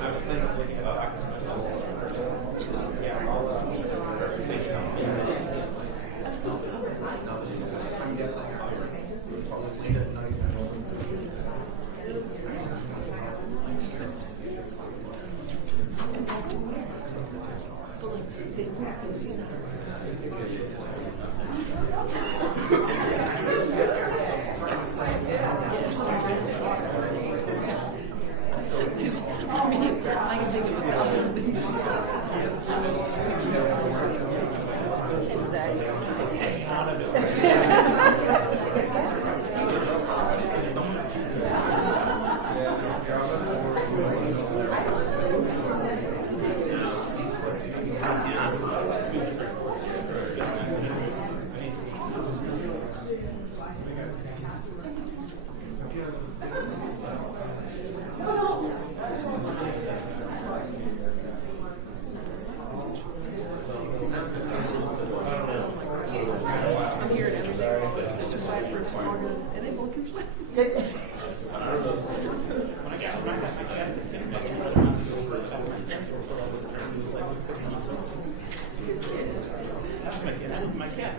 I was planning on looking at I'm hearing everything wrong with the fight for tomorrow, and they both can swim. My cat.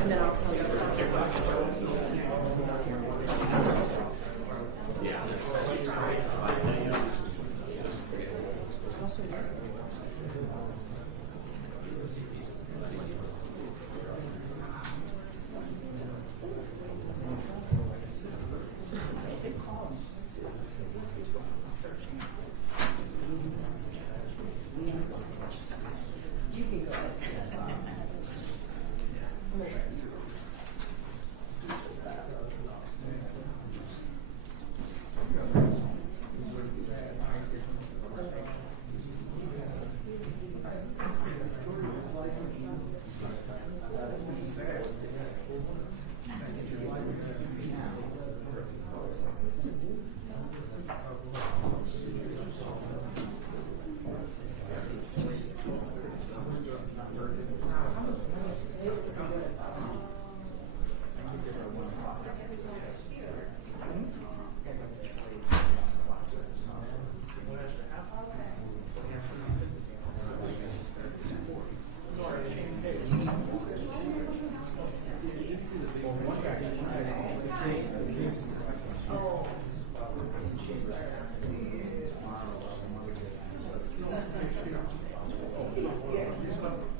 And then I'll tell you. You can go ahead.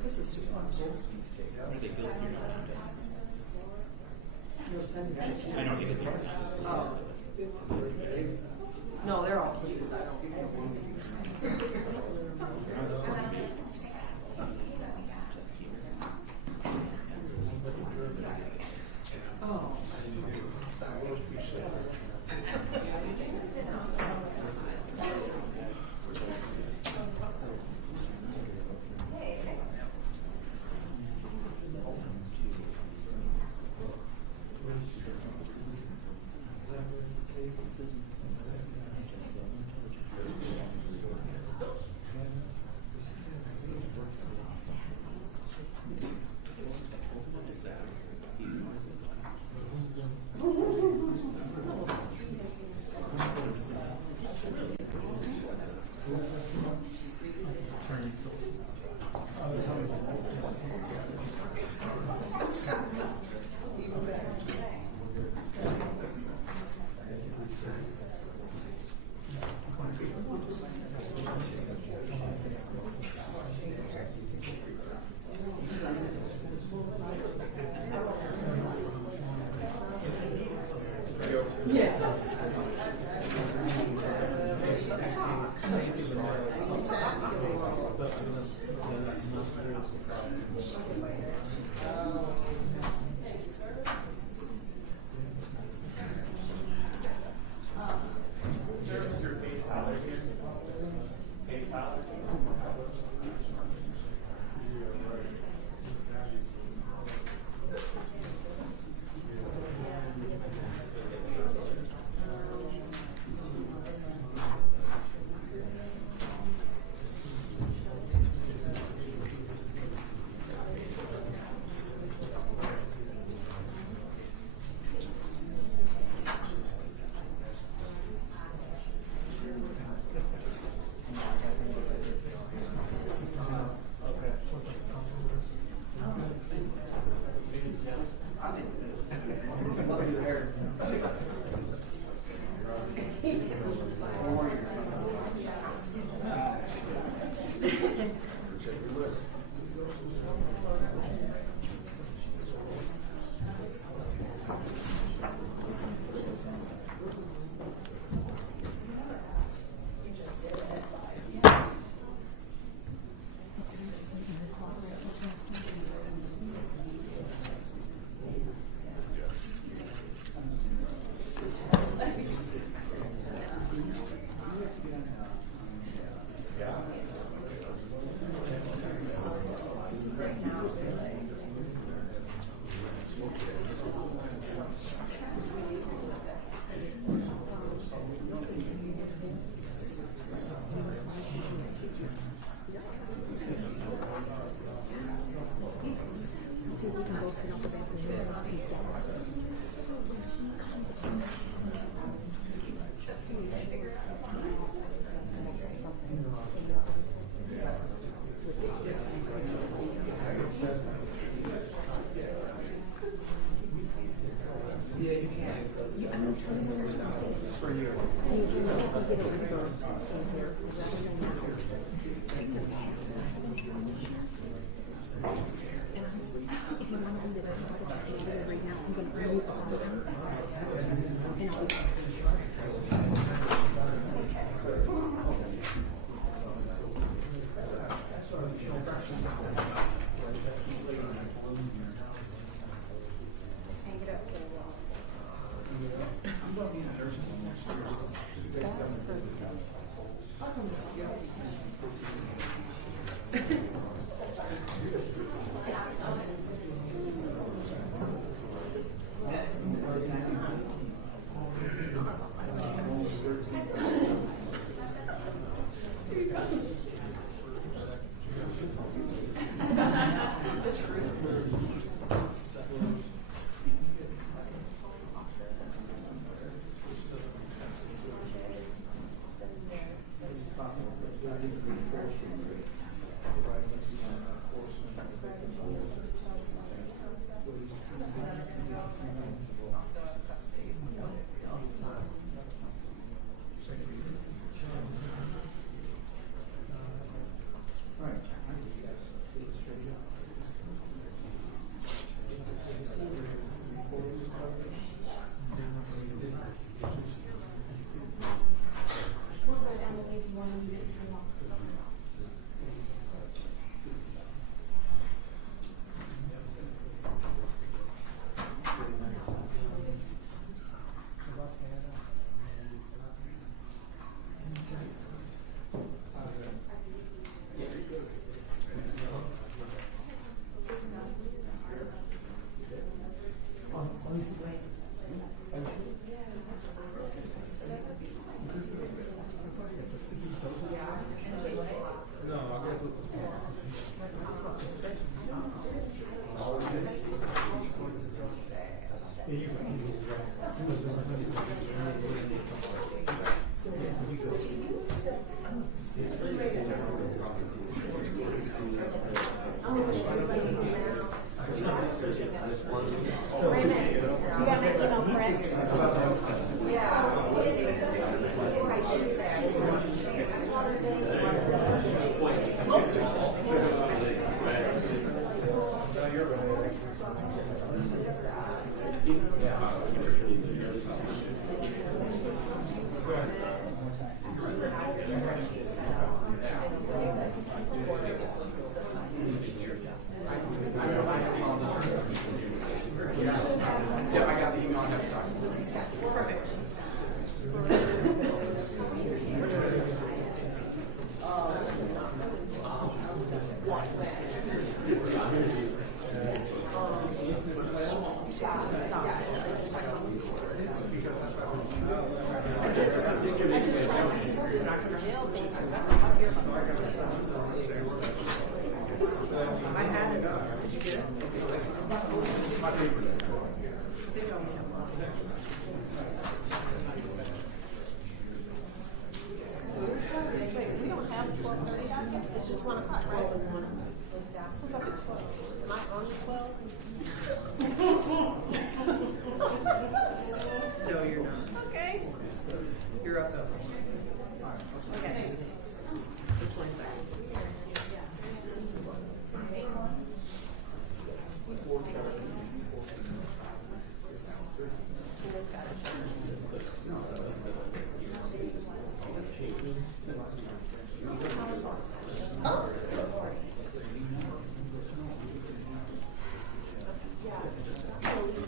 This is too much. I know you get there. Oh. No, they're all cute. I don't. Oh.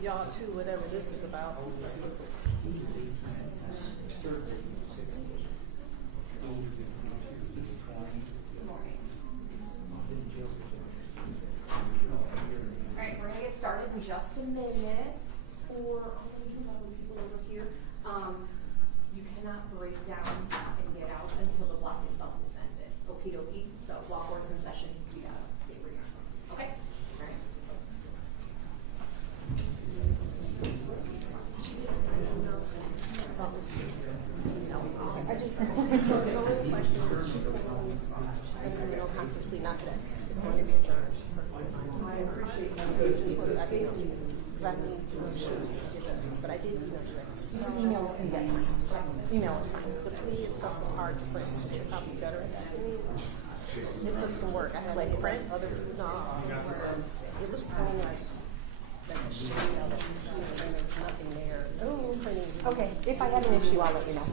Y'all to whatever this is about. Alright, we're gonna get started in just a minute. For all of you lovely people over here, you cannot break down and get out until the block itself is ended. Okie dokie. So while board's in session, you gotta stay where you're at. Okay? Alright. I just there's only questions. We don't have to plead not today. It's going to be adjourned. I appreciate that. I did because I need to make sure but I did email it. Yes. Email it. The plea and stuff was hard to print. Should probably be better at that. It took some work. I had like print other people. No, it was kind of like there's nothing there. Oh, printing. Okay, if I have an issue, I'll let you know.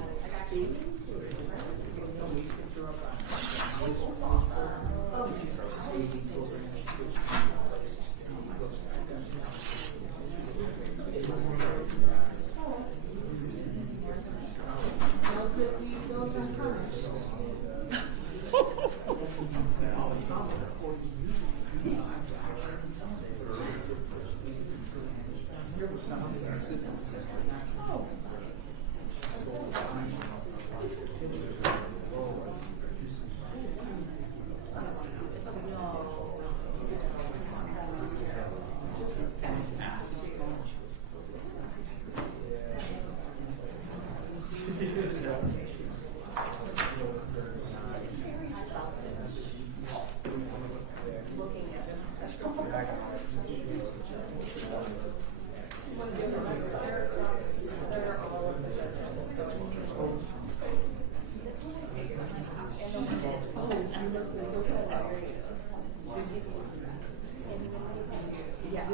Yeah.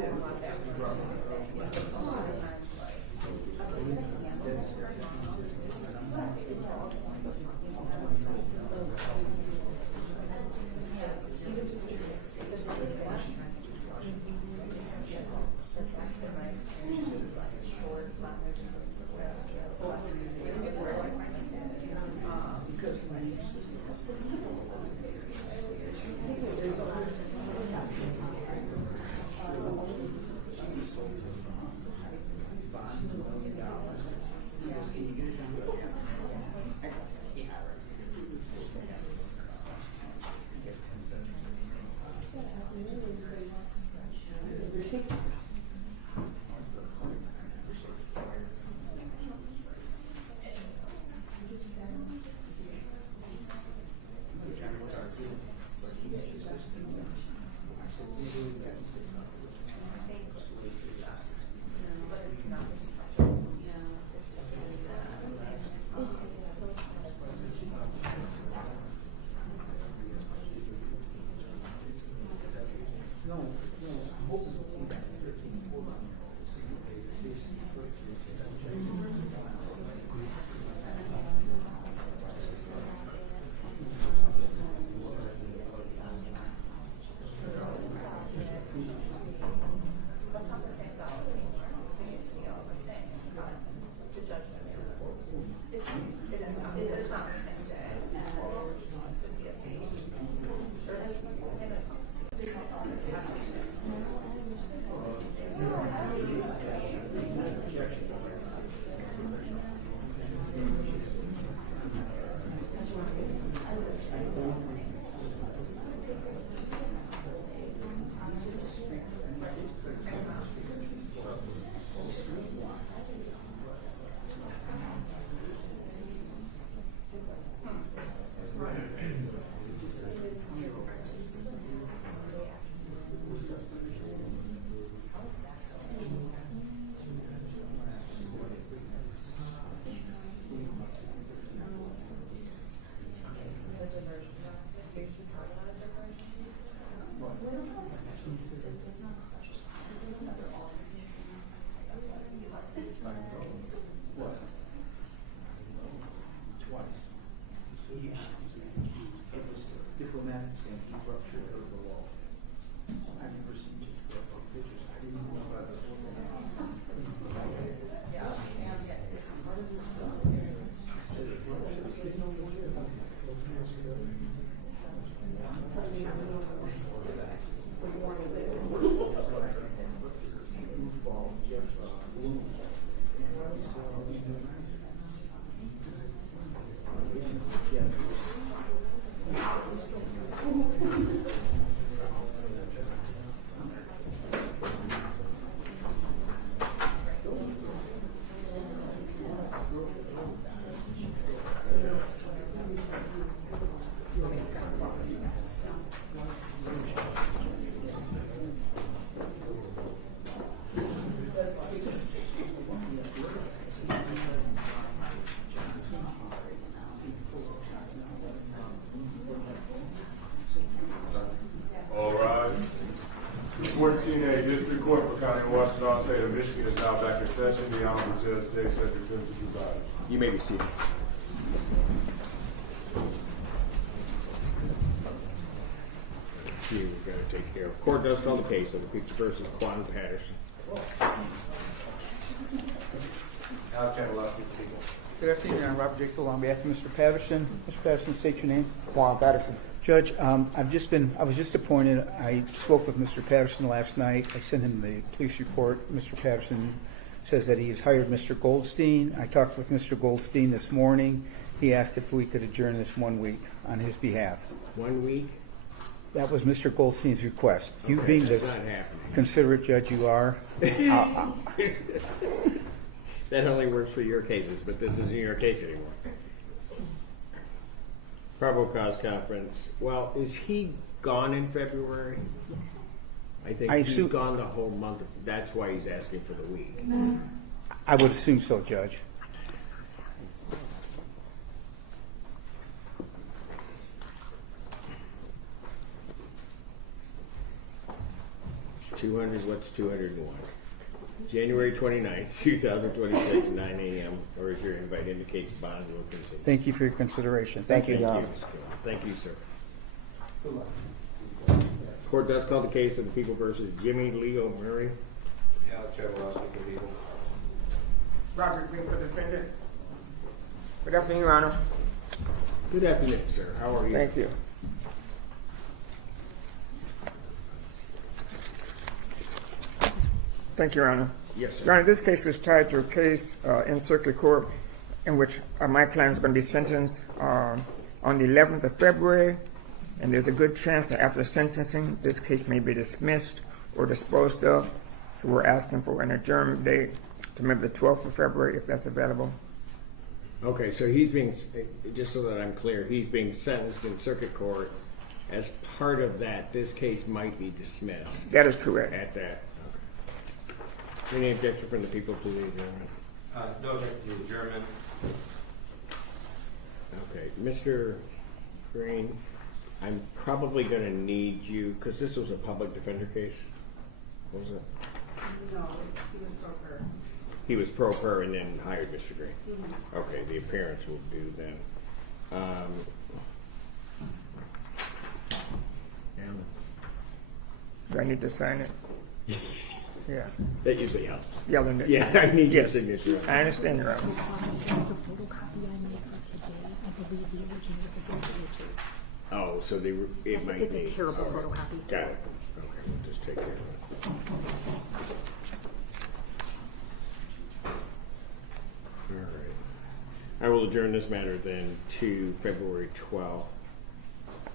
All right. 14A District Court for County of Washington, State of Michigan is now back in session. The Honorable Judge Jake Simpson presides. You may be seated. We're going to take care of. Court does call the case of the Creeks versus Juan Patterson. Good afternoon, Your Honor. Robert J. Cole on behalf of Mr. Patterson. Mr. Patterson, state your name. Juan Patterson. Judge, I was just appointed. I spoke with Mr. Patterson last night. I sent him the police report. Mr. Patterson says that he has hired Mr. Goldstein. I talked with Mr. Goldstein this morning. He asked if we could adjourn this 1 week on his behalf. 1 week? That was Mr. Goldstein's request. You Okay, being that's the not happening. considerate judge you are, That only works for your cases, but this isn't your case anymore. Probable cause conference. Well, is he gone in February? I think I he's assume- gone the whole month. That's why he's asking for the week. I would assume so, Judge. 200, what's 201? January 29th, 2026, 9 a.m. Or as your invite indicates, bond will continue. Thank you for your consideration. Thank you. Mr. Juan. Thank you, sir. Court does call the case of the people versus Jimmy Leo Murray. Yeah, Chairman, I'll speak to legal. Robert Green for the defendant. Good afternoon, Your Honor. Good afternoon, sir. How are you? Thank you. Thank you, Your Honor. Yes, sir. Your Honor, this case is tied to a case in circuit court in which my client is going to be sentenced on the 11th of February, and there's a good chance that after sentencing, this case may be dismissed or disposed of. So we're asking for an adjournment date to maybe the 12th of February, if that's available. Okay, so he's being, just so that I'm clear, he's being sentenced in circuit court. As part of that, this case might be dismissed That is correct. at that. Okay. Any objection from the people to the adjournment? No objection to the adjournment. Okay, Mr. Green, I'm probably going to need you, because this was a public defender case, was it? No, he was pro per. He was pro per and then hired Mr. Green. Okay, the appearance will do then. Do I need to sign it? Yeah. That usually helps. Yeah, then, Yeah, I need your signature. I understand, Your Honor. The photocopy I made of today, I believe the original is the signature. Oh, so it might It's be. a terrible All right. photocopy. Got it. Okay, we'll just take care of it. All right. I will adjourn this matter then to February 12th,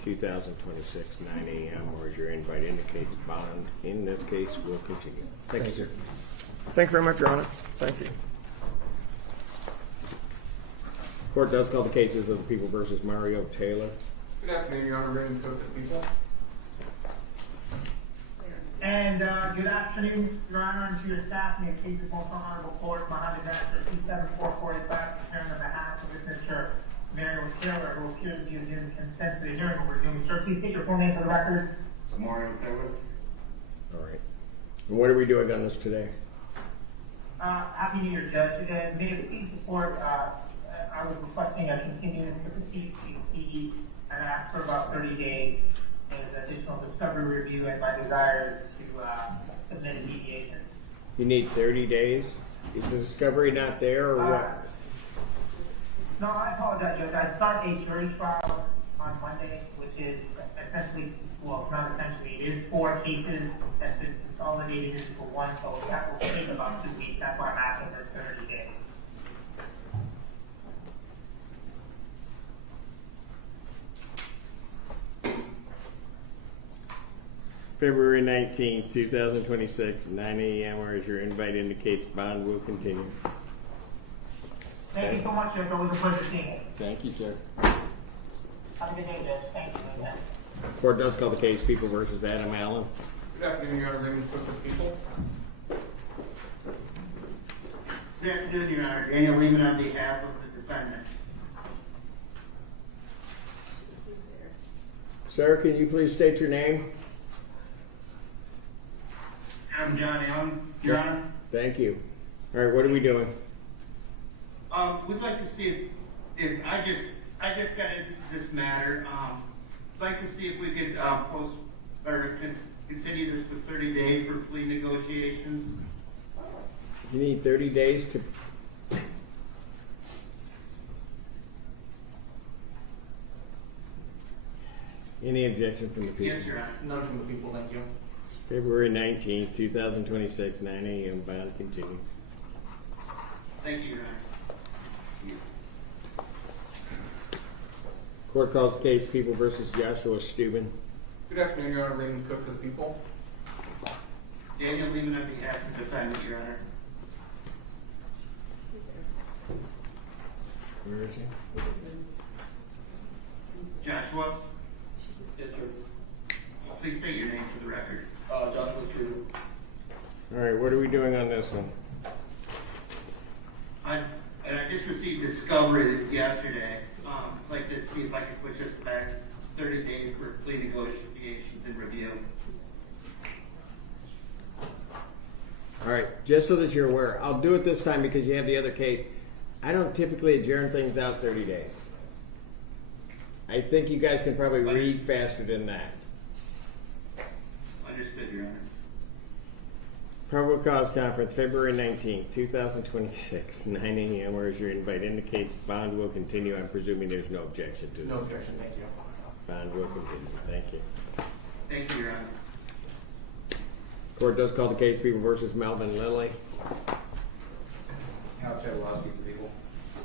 2026, 9 a.m., or as your invite indicates, bond in this case will continue. Thank you, sir. Thank you very much, Your Honor. Thank you. Court does call the cases of the people versus Mario Taylor. Good afternoon, Your Honor. Raymond Cook, the people. And good afternoon, Your Honor, and to your staff. May it please the most honorable court, Mohammed Nasser, 27445, preparing on behalf of Mr. Mario Taylor, who appears to be in consent to the hearing we're doing. Sir, please state your full name for the record. Mario Taylor. All right. And what are we doing on this today? Happy New Year, Judge. And may it please the court, I was requesting a continuance to proceed to CD and ask for about 30 days as additional discovery review, and my desire is to submit a mediation. You need 30 days? Is the discovery not there, or what? No, I apologize, Judge. I start a jury trial on Monday, which is essentially, well, not essentially, it is 4 cases that's been consolidated into one, so that will take about 2 weeks. That's why I'm asking for 30 days. February 19th, 2026, 9 a.m., or as your invite indicates, bond will continue. Thank you so much, Judge. It was a pleasure seeing you. Thank you, sir. Have a good day, Judge. Thank you again. Court does call the case People versus Adam Allen. Good afternoon, Your Honor. Raymond Cook, the people. Good afternoon, Your Honor. Daniel Lehman on behalf of the defendant. Sir, can you please state your name? I'm John Allen, Your Honor. Thank you. All right, what are we doing? We'd like to see if I just got into this matter. Like to see if we could continue this for 30 days for plea negotiations. You need 30 days to... Any objection from the people? Yes, Your Honor. None from the people, thank you. February 19th, 2026, 9 a.m., bond continue. Thank you, Your Honor. Court calls the case People versus Joshua Stuben. Good afternoon, Your Honor. Raymond Cook, the people. Daniel Lehman on behalf of the defendant, Your Honor. Where is he? Joshua, Yes, sir. please state your name for the record. Joshua Stuben. All right, what are we doing on this one? I just received discovery yesterday. I'd like to see if I can push this back 30 days for plea negotiations and review. just so that you're aware, I'll do it this time because you have the other case. I don't typically adjourn things out 30 days. I think you guys can probably read faster than that. Understood, Your Honor. Probable cause conference, February 19th, 2026, 9 a.m. Whereas your invite indicates bond will continue. I'm presuming there's no objection to this. No objection, thank you. Bond will continue. Thank you. Thank you, Your Honor. Court does call the case People versus Melvin Lilly. Al Chavalosky for people.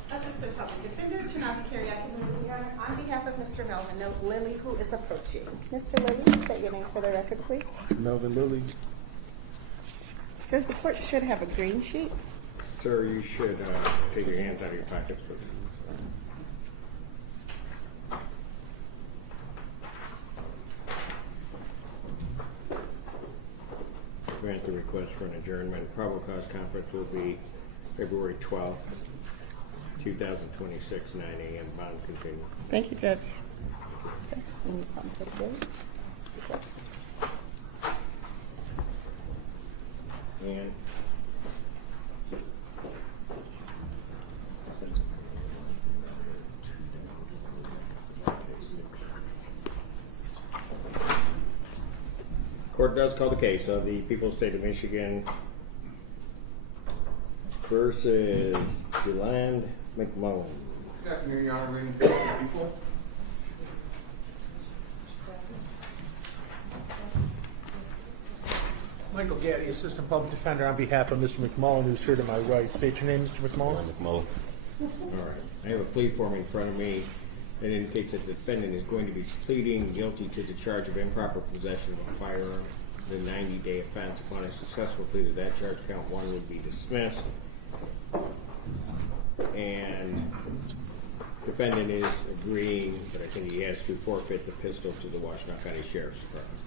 Assistant Public Defender, Tanaka Karyaki, Your Honor, on behalf of Mr. Melvin Lilly, who is approaching. Mr. Lilly, state your name for the record, please. Melvin Lilly. Because the court should have a green sheet. Sir, you should take your hands out of your pockets, please. Grant the request for an adjournment. Probable cause conference will be February 12th, 2026, 9 a.m. Bond continue. Thank you, Judge. Okay. You need something to say? Okay. And court does call the case of the People's State of Michigan versus DeLand McMullen. Good afternoon, Your Honor. Reading for the people. Michael Gaddy, Assistant Public Defender, on behalf of Mr. McMullen, who's here to my right. State your name, Mr. McMullen. All right. I have a plea form in front of me that indicates that the defendant is going to be pleading guilty to the charge of improper possession of a firearm. The 90-day offense. Upon a successful plea to that charge, count 1 would be dismissed. And defendant is agreeing, but I think he has to forfeit the pistol to the Washtenaw County Sheriff's Department.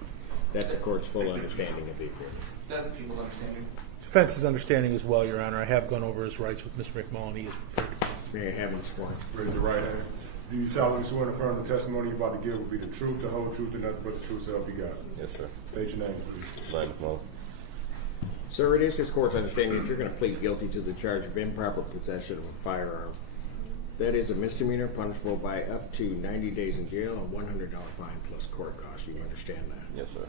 That's the court's full understanding of the agreement. That's the people's understanding. Defense's understanding as well, Your Honor. I have gone over his rights with Mr. McMullen. He is prepared to come. May I have him sworn? Raise your right hand. Do you solemnly swear and affirm the testimony you're about to give will be the truth, the whole truth, and nothing but the truth, so help you God? Yes, sir. State your name, please. Ryan McMullen. Sir, it is this court's understanding that you're going to plead guilty to the charge of improper possession of a firearm. That is a misdemeanor punishable by up to 90 days in jail and $100 fine plus court costs. You understand that? Yes, sir.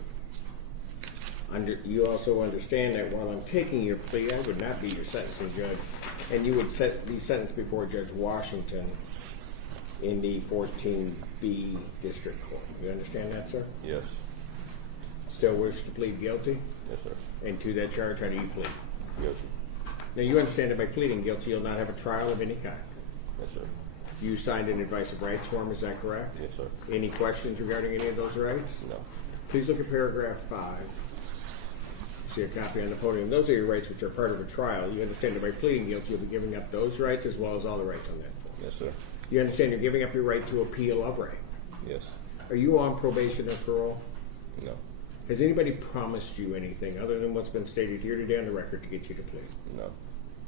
You also understand that while I'm taking your plea, I would not be your sentencing judge, and you would be sentenced before Judge Washington in the 14B District Court. You understand that, sir? Yes. Still wish to plead guilty? Yes, sir. And to that charge, how do you plead? Guilty. Now, you understand that by pleading guilty, you'll not have a trial of any kind. Yes, sir. You signed an advice of rights form, is that correct? Yes, sir. Any questions regarding any of those rights? No. Please look at paragraph 5. See a copy on the podium. Those are your rights which are part of a trial. You understand that by pleading guilty, you'll be giving up those rights as well as all the rights on that form. Yes, sir. You understand you're giving up your right to appeal of right. Yes. Are you on probation or parole? No. Has anybody promised you anything other than what's been stated here today on the record to get you to plead? No.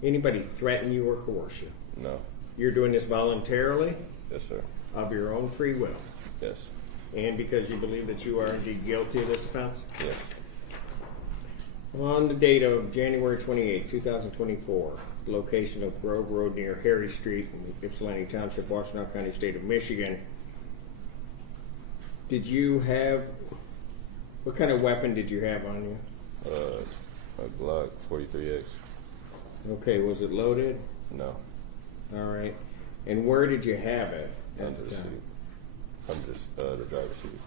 Anybody threaten you or coerce you? No. You're doing this voluntarily? Yes, sir. Of your own free will? Yes. And because you believe that you are indeed guilty of this offense? Yes. On the date of January 28, 2024, location of Grove Road near Harry Street in Ypsilanti Township, Washtenaw County, State of Michigan, did you have, what kind of weapon did you have on you? A Glock 43X. Okay, was it loaded? No. All right. And where did you have it? Under the seat. Under the driver's seat.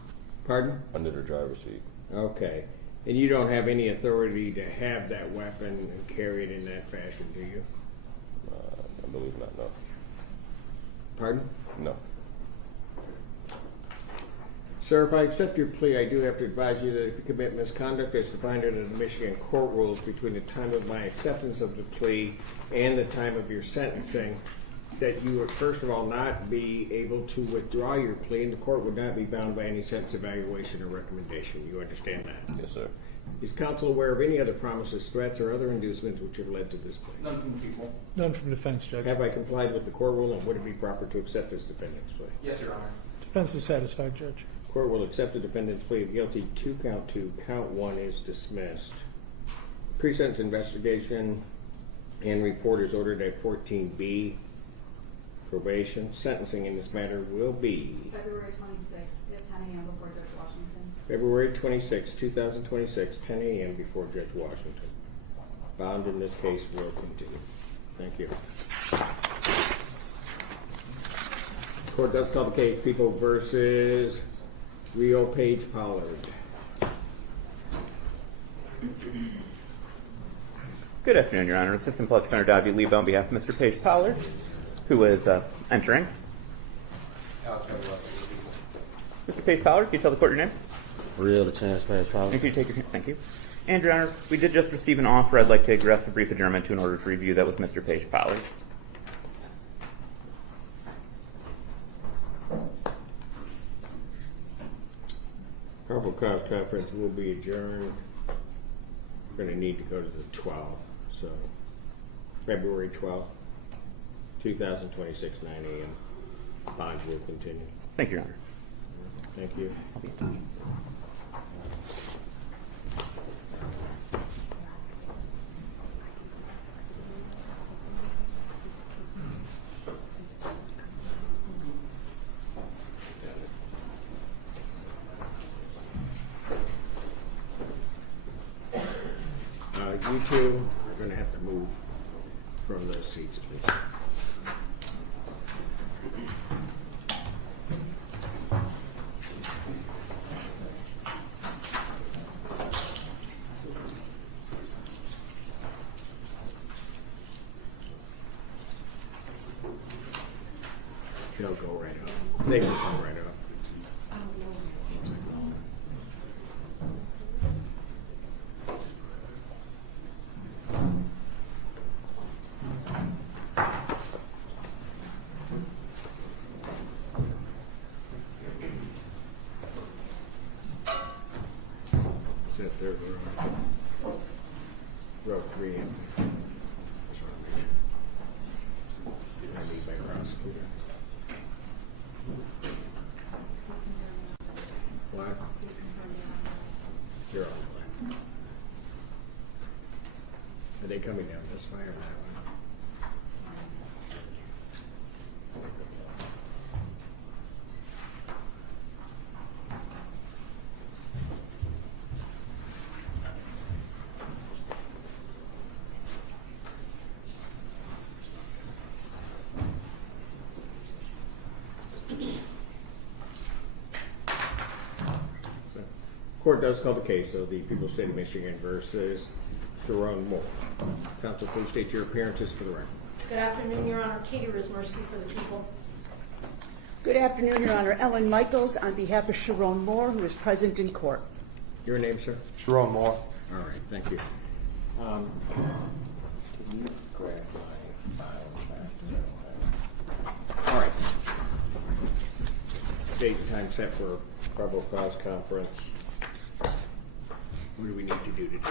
Pardon? Under the driver's seat. Okay. And you don't have any authority to have that weapon and carry it in that fashion, do you? I believe not, no. Pardon? No. Sir, if I accept your plea, I do have to advise you that if you commit misconduct as defined under the Michigan court rules between the time of my acceptance of the plea and the time of your sentencing, that you would first of all not be able to withdraw your plea, and the court would not be bound by any sentence evaluation or recommendation. You understand that? Yes, sir. Is counsel aware of any other promises, threats, or other inducements which have led to this plea? None from the people. None from defense, Judge. Have I complied with the court rule, and would it be proper to accept this defendant's plea? Yes, Your Honor. Defense is satisfied, Judge. Court will accept the defendant's plea of guilty to count 2. Count 1 is dismissed. pre-sentence investigation and report is ordered at 14B. Probation. Sentencing in this matter will be February 26th at 10 a.m. before Judge Washington. February 26, 2026, 10 a.m. before Judge Washington. Bond in this case will continue. Thank you. Court does call the case People versus Rio Page Pollard. Good afternoon, Your Honor. Assistant Public Defender Davey Lebo on behalf of Mr. Page Pollard, who is entering. Mr. Page Pollard, can you tell the court your name? Real the chance Page Pollard. And can you take your thank you. And Your Honor, we did just receive an offer. I'd like to address a brief adjournment in order to review that with Mr. Page Pollard. Probable cause conference will be adjourned. We're going to need to go to the 12th, so February 12th, 2026, 9 a.m. Bond will continue. Thank you, Your Honor. Thank you. You two are going to have to move from those seats, please. He'll go right up. They can go right up. Sit there, row 3 in. Just want to make sure. I need my prosecutor. What? You're on the left. Are they coming down this way or that way? Court does call the case of the People's State of Michigan versus Sherrone Moore. Counsel, please state your appearances for the record. Good afternoon, Your Honor. Katie Rismersky for the people. Good afternoon, Your Honor. Ellen Michaels on behalf of Sherrone Moore, who is present in court. Your name, sir? Sherrone Moore. All right, thank you. Can you grab my file back? All right. Date and time set for probable cause conference. What do we need to do today?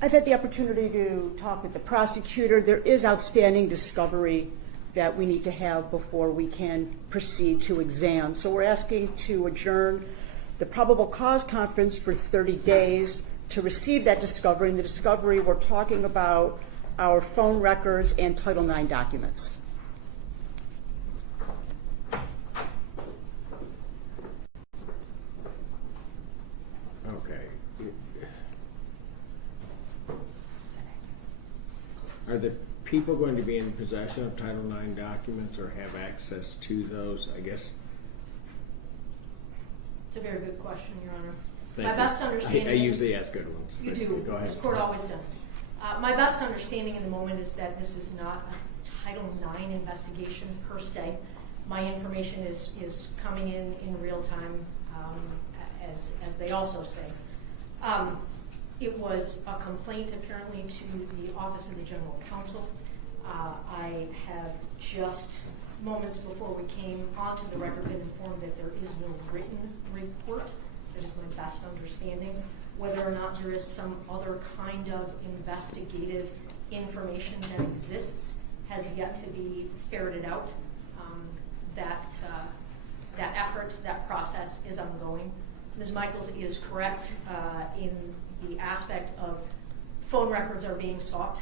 I've had the opportunity to talk with the prosecutor. There is outstanding discovery that we need to have before we can proceed to exam. So we're asking to adjourn the probable cause conference for 30 days to receive that discovery. In the discovery, we're talking about our phone records and Title IX documents. Okay. Are the people going to be in possession of Title IX documents or have access to those? I guess. It's a very good question, Your Honor. Thank My you. best understanding. I usually ask good ones. You do. Go ahead. This court always does. My best understanding in the moment is that this is not a Title IX investigation per se. My information is coming in real time, as they also say. It was a complaint apparently to the Office of the General Counsel. I have just moments before we came onto the record been informed that there is no written report. That is my best understanding. Whether or not there is some other kind of investigative information that exists has yet to be ferreted out. That effort, that process is ongoing. Ms. Michaels is correct in the aspect of phone records are being sought.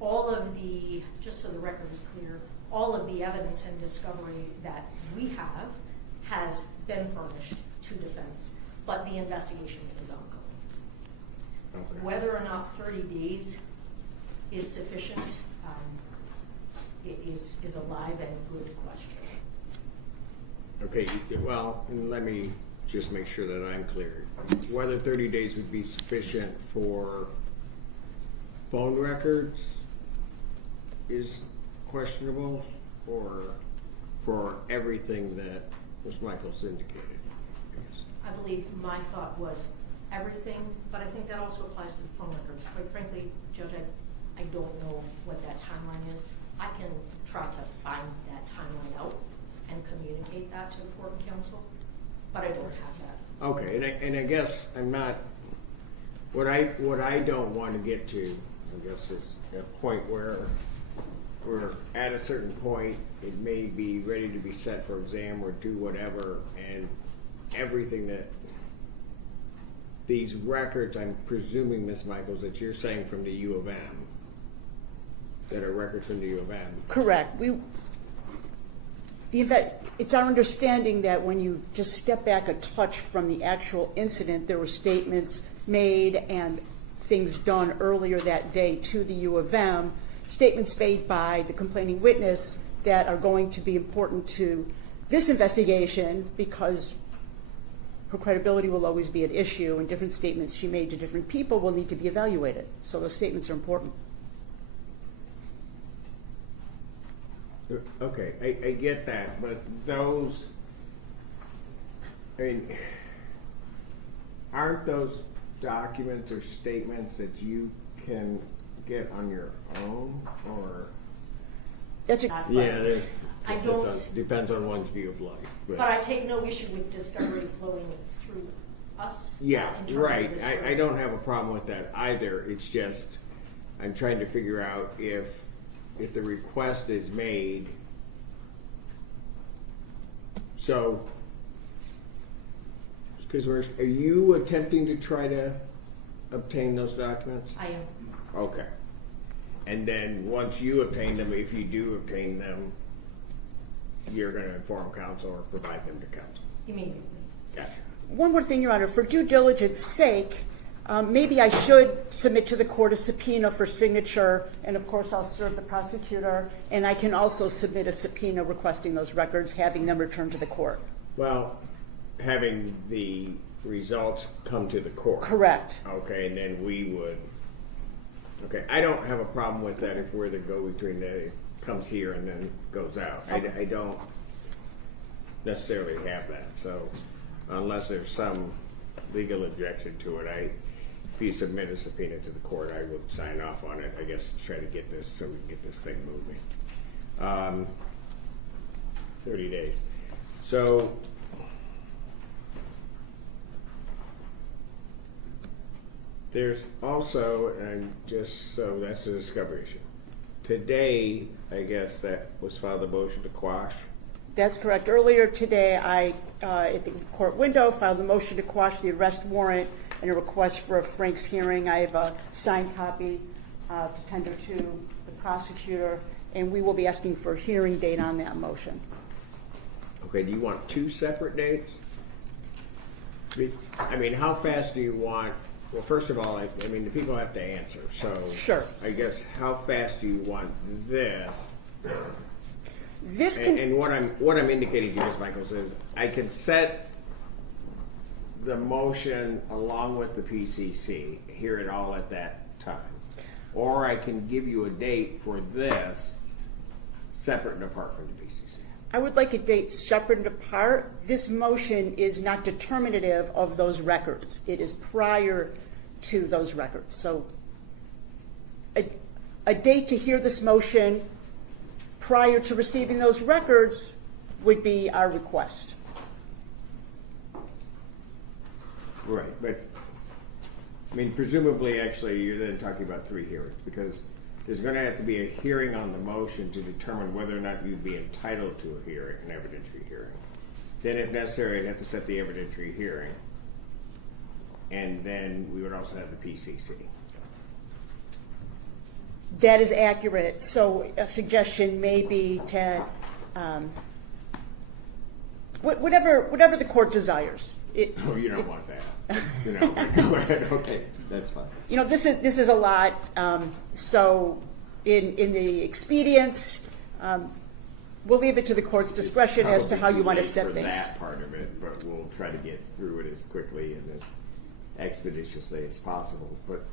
All of the, just so the record is clear, all of the evidence and discovery that we have has been furnished to defense, but the investigation is ongoing. Okay. Whether or not 30 days is sufficient is a live and good question. Okay, well, and let me just make sure that I'm clear. Whether 30 days would be sufficient for phone records is questionable, or for everything that Ms. Michaels indicated? I believe my thought was everything, but I think that also applies to the phone records. Quite frankly, Judge, I don't know what that timeline is. I can try to find that timeline out and communicate that to the court and counsel, but I don't have that. Okay, and I guess I'm not, what I don't want to get to, I guess, is a point where we're at a certain point, it may be ready to be set for exam or do whatever, and everything that these records, I'm presuming, Ms. Michaels, that you're saying from the U of M, that are records from the U of M. Correct. It's our understanding that when you just step back a touch from the actual incident, there were statements made and things done earlier that day to the U of M, statements made by the complaining witness that are going to be important to this investigation because her credibility will always be at issue, and different statements she made to different people will need to be evaluated. So those statements are important. Okay, I get that, but those, I mean, aren't those documents or statements that you can get on your own, or? That's I don't. Depends on one's view of life. But I take no issue with discovery flowing through us. Yeah, in terms right. of this I don't have a problem with that either. It's just I'm trying to figure out if the request is made. So, because are you attempting to try to obtain those documents? I am. Okay. And then once you obtain them, if you do obtain them, you're going to inform counsel or provide them to counsel. Immediately. Gotcha. One more thing, Your Honor, for due diligence sake, maybe I should submit to the court a subpoena for signature, and of course I'll serve the prosecutor, and I can also submit a subpoena requesting those records, having them returned to the court. Well, having the results come to the court. Correct. Okay, and then we would. Okay, I don't have a problem with that if we're the go-between that it comes here and then goes out. Okay. I don't necessarily have that. So unless there's some legal objection to it, if you submit a subpoena to the court, I will sign off on it, I guess, to try to get this so we can get this thing moving. 30 days. So there's also, and just so that's the discovery issue. Today, I guess that was filed a motion to quash. That's correct. Earlier today, I, at the court window, filed a motion to quash the arrest warrant and a request for a Frank's hearing. I have a signed copy to tender to the prosecutor, and we will be asking for a hearing date on that motion. Okay, do you want two separate dates? I mean, how fast do you want? Well, first of all, I mean, the people have to answer. So, sure. I guess, how fast do you want this? This can, and what I'm indicating to you, Ms. Michaels, is I can set the motion along with the PCC, hear it all at that time, or I can give you a date for this separate and apart from the PCC. I would like a date separate and apart. This motion is not determinative of those records. It is prior to those records. So a date to hear this motion prior to receiving those records would be our request. Right, but I mean, presumably, actually, you're then talking about 3 hearings, because there's going to have to be a hearing on the motion to determine whether or not you'd be entitled to a hearing, an evidentiary hearing. Then, if necessary, I'd have to set the evidentiary hearing. And then we would also have the PCC. That is accurate. So a suggestion may be to, whatever the court desires. Oh, you don't want that. You know, go ahead. Okay, that's fine. You know, this is a lot. So in the expedience, we'll leave it to the court's discretion as to how you want to set for things. That part of it, but we'll try to get through it as quickly and as expeditiously as possible. But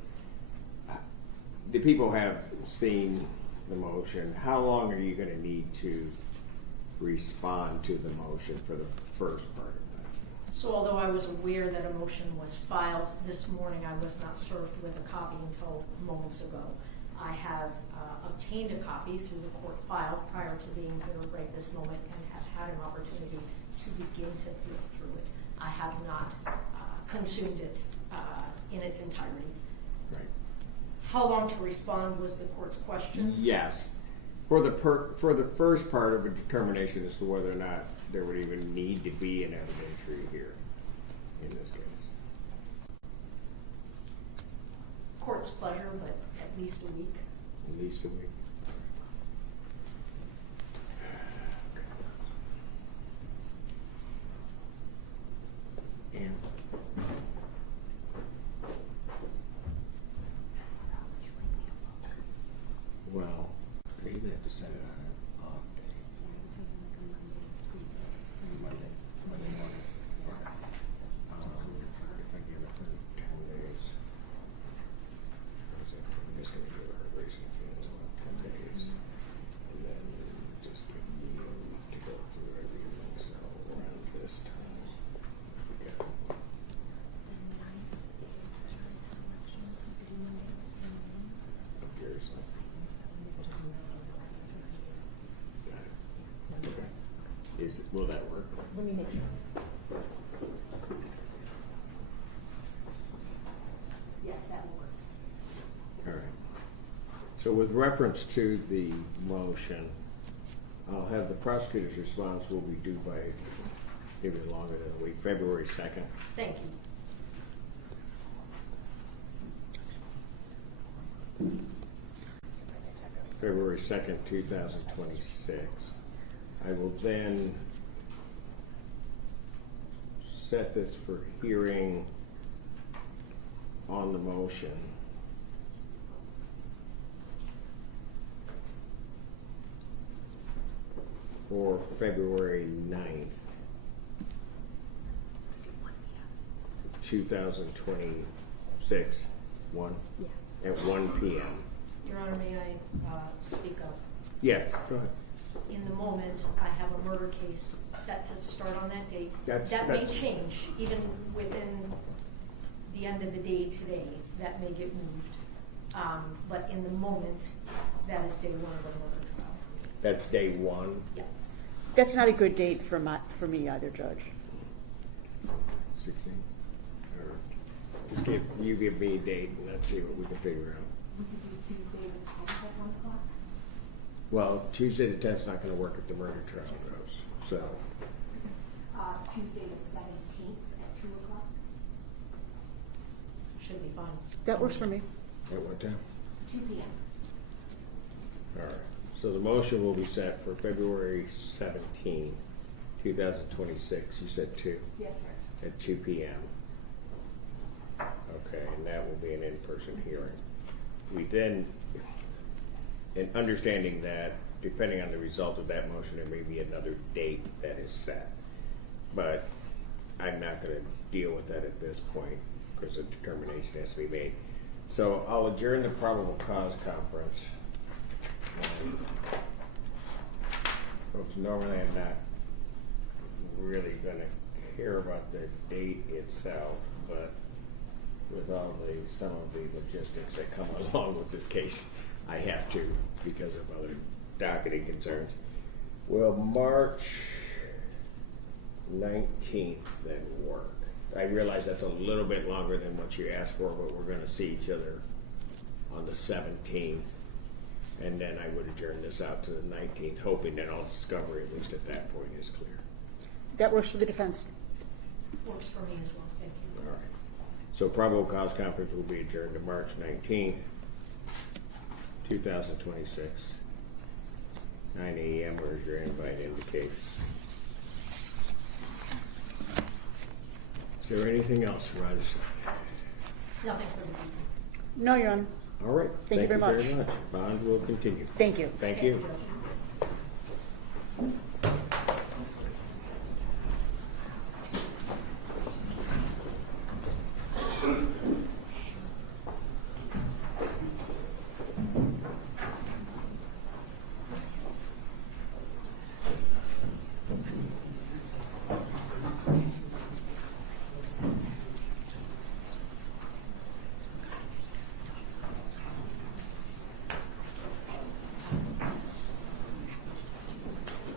the people have seen the motion. How long are you going to need to respond to the motion for the first part of that? So although I was aware that a motion was filed this morning, I was not served with a copy until moments ago. I have obtained a copy through the court file prior to being here right this moment and have had an opportunity to begin to flip through it. I have not consumed it in its entirety. Right. How long to respond was the court's question? Yes. For the first part of a determination as to whether or not there would even need to be an evidentiary here in this case. Court's pleasure, but at least a week. At least a week. And well, you even have to set it on an off day. Monday morning. If I give it for 10 days, I'm just going to give her a racing field 10 days, and then just give me a week to go through everything. So around this time, we got Garrison. Got it. Okay. Will that work? Let me make sure. Yes, that will work. All right. So with reference to the motion, I'll have the prosecutor's response will be due by maybe longer than a week, February 2nd. Thank you. February 2nd, 2026. I will then set this for hearing on the motion. For February 9th, 2026, at 1 p.m. Your Honor, may I speak up? Yes, go ahead. In the moment, I have a murder case set to start on that date. That may That's- change, even within the end of the day today. That may get moved. But in the moment, that is day one of the murder trial. That's day one. Yes. That's not a good date for me either, Judge. 16. Or just you give me a date and let's see what we can figure out. We could do Tuesday the 10th at 1 o'clock. Well, Tuesday the 10th is not going to work if the murder trial goes. So Tuesday the 17th at 2 o'clock. Should be fine. That works for me. at what time? 2 p.m. All right. So the motion will be set for February 17, 2026. You said 2? Yes, sir. At 2 p.m. Okay, and that will be an in-person hearing. We then, in understanding that, depending on the result of that motion, there may be another date that is set. But I'm not going to deal with that at this point because a determination has to be made. So I'll adjourn the probable cause conference. And folks, normally I'm not really going to care about the date itself, but with all some of the logistics that come along with this case, I have to because of other docketing concerns. Will March 19th then work? I realize that's a little bit longer than what you asked for, but we're going to see each other on the 17th, and then I would adjourn this out to the 19th, hoping that all discovery, at least at that point, is clear. That works for the defense. Works for me as well, thank you. All right. So probable cause conference will be adjourned to March 19th, 2026, 9 a.m. Where's your invite indicates? Is there anything else from either side? Nothing for the No, Your Honor. All right. Thank you very much. Bond will continue. Thank you. Thank you.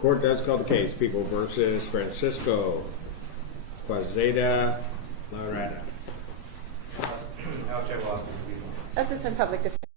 Court does call the case. People versus Francisco Quazada Larada. Al Chair will ask you to be. Assistant Public Defender.